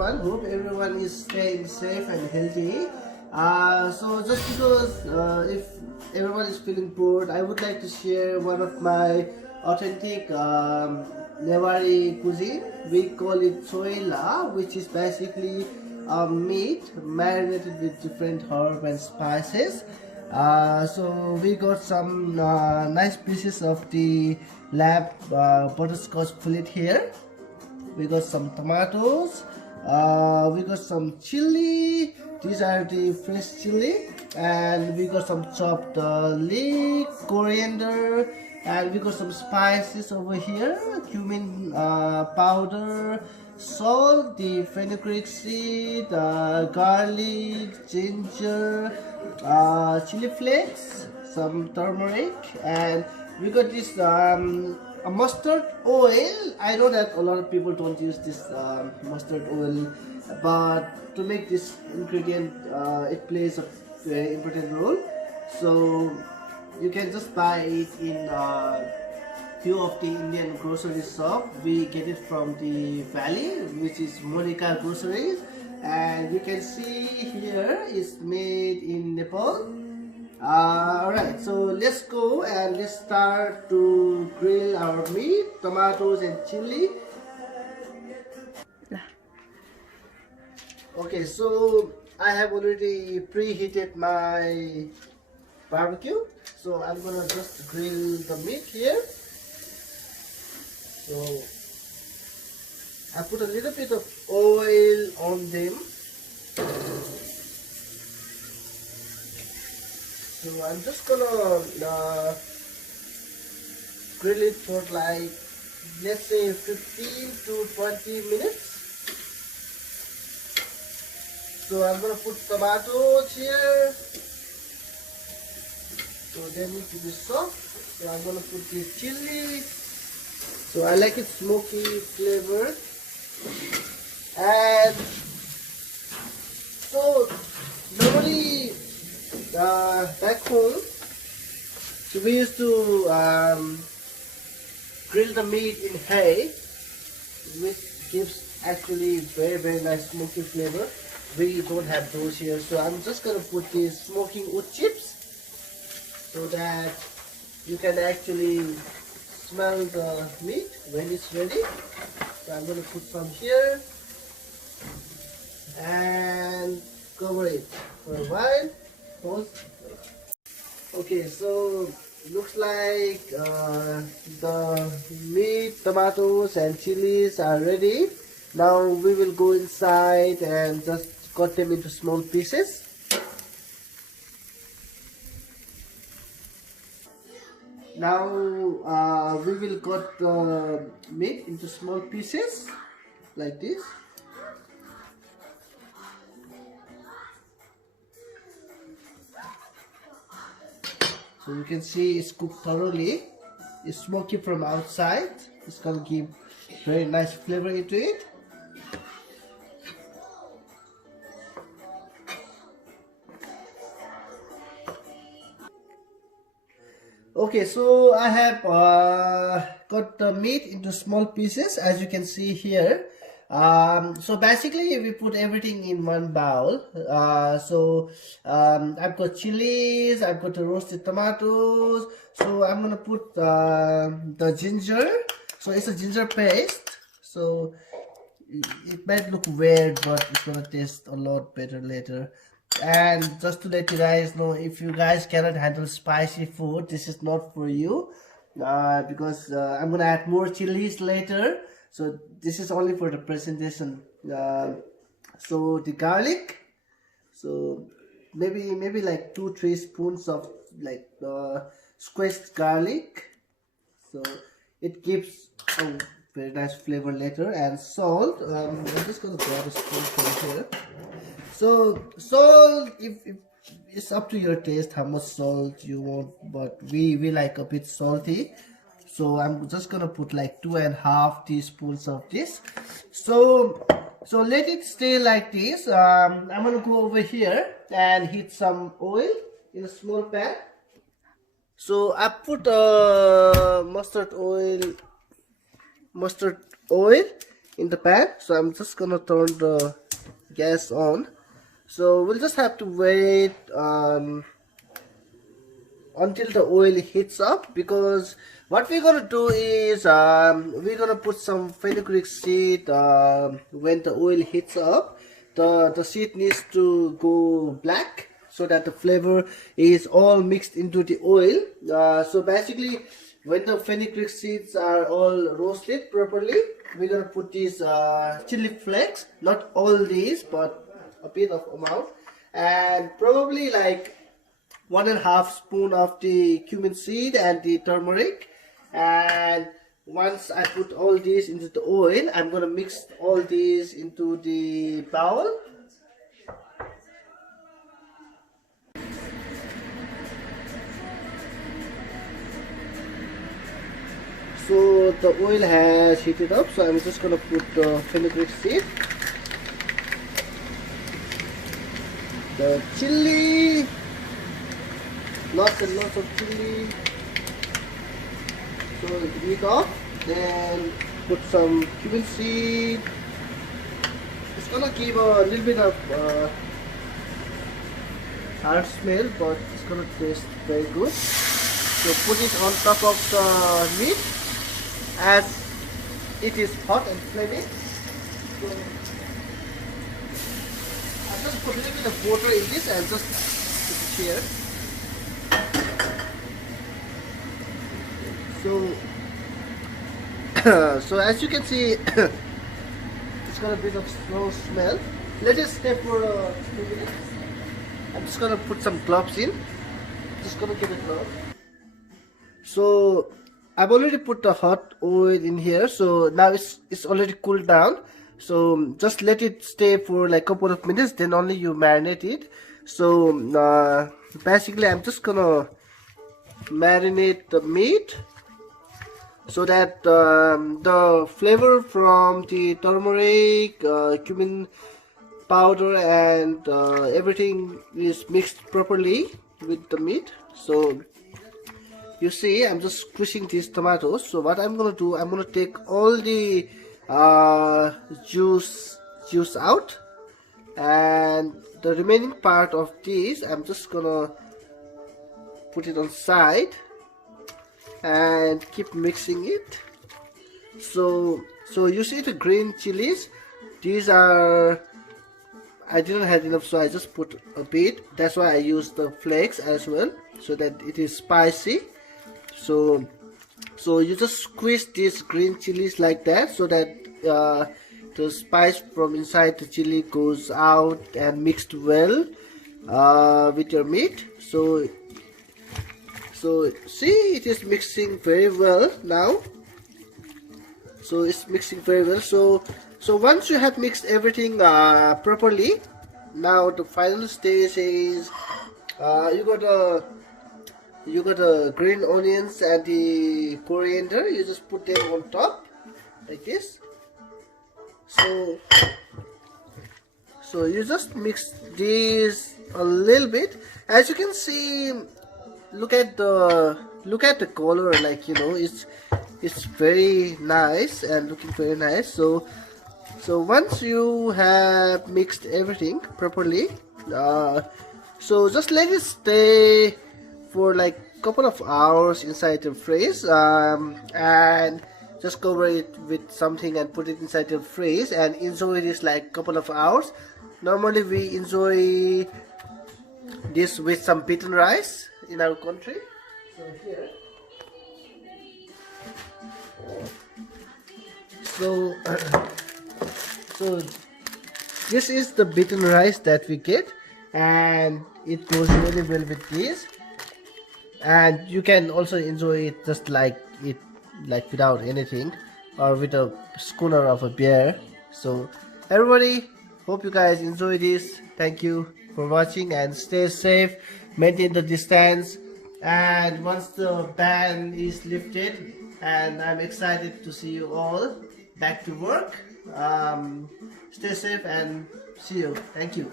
everyone. Hope everyone is staying safe and healthy. So just because if everyone is feeling bored, I would like to share one of my authentic Newari cuisine. We call it Choila, which is basically meat marinated with different herbs and spices. So we got some nice pieces of the lamb butterscotch fillet here. We got some tomatoes, we got some chili. These are the fresh chili, and we got some chopped leek, coriander, and we got some spices over here, cumin powder, salt, the fenugreek seed, garlic, ginger, chili flakes, some turmeric, and we got this a mustard oil. I know that a lot of people don't use this mustard oil, but to make this ingredient, it plays a very important role. So you can just buy it in few of the Indian grocery shop. We get it from the valley, which is Monica Groceries, and you can see here it's made in Nepal. Alright, so let's go and let's start to grill our meat, tomatoes and chili. Okay, so I have already preheated my barbecue, so I'm gonna just grill the meat here. So I put a little bit of oil on them. So I'm just gonna grill it for like, let's say 15 to 20 minutes. So I'm gonna put tomatoes here. So they need to be soft. So I'm gonna put the chili. So I like it smoky flavored. And so normally back home, so we used to grill the meat in hay, which gives actually very nice smoky flavor. We don't have those here, so I'm just gonna put these smoking wood chips so that you can actually smell the meat when it's ready. So I'm gonna put some here and cover it for a while. Okay, so looks like the meat, tomatoes and chilies are ready. Now we will go inside and just cut them into small pieces. Now we will cut the meat into small pieces like this. So you can see it's cooked thoroughly. It's smoky from outside. It's gonna give very nice flavor into it. Okay, so I have cut the meat into small pieces, as you can see here. So basically we put everything in one bowl. I've got chilies, I've got the roasted tomatoes. So I'm gonna put the ginger. So it's a ginger paste. So it might look weird, but it's gonna taste a lot better later. And just to let you guys know, if you guys cannot handle spicy food, this is not for you, because I'm gonna add more chilies later. So this is only for the presentation. So the garlic, so maybe like 2-3 spoons of like squeezed garlic. So it gives a very nice flavor later. And salt. I'm just gonna grab a spoon from here. So salt, if it's up to your taste how much salt you want, but we like a bit salty. So I'm just gonna put like 2.5 teaspoons of this. So let it stay like this. I'm gonna go over here and heat some oil in a small pan. So I put mustard oil in the pan. So I'm just gonna turn the gas on. So we'll just have to wait until the oil heats up, because what we're gonna do is we're gonna put some fenugreek seed. When the oil heats up, the seed needs to go black so that the flavor is all mixed into the oil. So basically, when the fenugreek seeds are all roasted properly, we're gonna put these chili flakes, not all these but a bit of amount, and probably like 1.5 spoon of the cumin seed and the turmeric. And once I put all these into the oil, I'm gonna mix all these into the bowl. So the oil has heated up, so I'm just gonna put the fenugreek seed, the chili, lots and lots of chili. So heat off, then put some cumin seed. It's gonna give a little bit of hard smell, but it's gonna taste very good. So put it on top of the meat as it is hot and flaming. So I'll just put a little bit of water in this and just put it here. So as you can see, it's got a bit of slow smell. Let it stay for 2 minutes. I'm just gonna put some gloves in. Just gonna give it glove. So I've already put the hot oil in here, so now it's already cooled down. So just let it stay for like a couple of minutes, then only you marinate it. So basically I'm just gonna marinate the meat so that the flavor from the turmeric, cumin powder and everything is mixed properly with the meat. So you see, I'm just squishing these tomatoes. So what I'm gonna do, I'm gonna take all the juice out, and the remaining part of this I'm just gonna put it on side and keep mixing it. So you see the green chilies, these are, I didn't have enough, so I just put a bit. That's why I used the flakes as well, so that it is spicy. So you just squeeze these green chilies like that, so that the spice from inside the chili goes out and mixed well with your meat. So see, it is mixing very well now. So it's mixing very well. So once you have mixed everything properly, now the final stage is you got the green onions and the coriander. You just put them on top like this. So you just mix these a little bit. As you can see, look at the color, like, you know, it's very nice and looking very nice. So once you have mixed everything properly, so just let it stay for like couple of hours inside the fridge, and just cover it with something and put it inside the fridge and enjoy this like couple of hours. Normally we enjoy this with some beaten rice in our country. So here, so this is the beaten rice that we get, and it goes really well with this. And you can also enjoy it just like without anything, or with a schooner of a beer. So everybody, hope you guys enjoy this. Thank you for watching, and stay safe, maintain the distance, and once the ban is lifted, and I'm excited to see you all back to work, stay safe and see you. Thank you.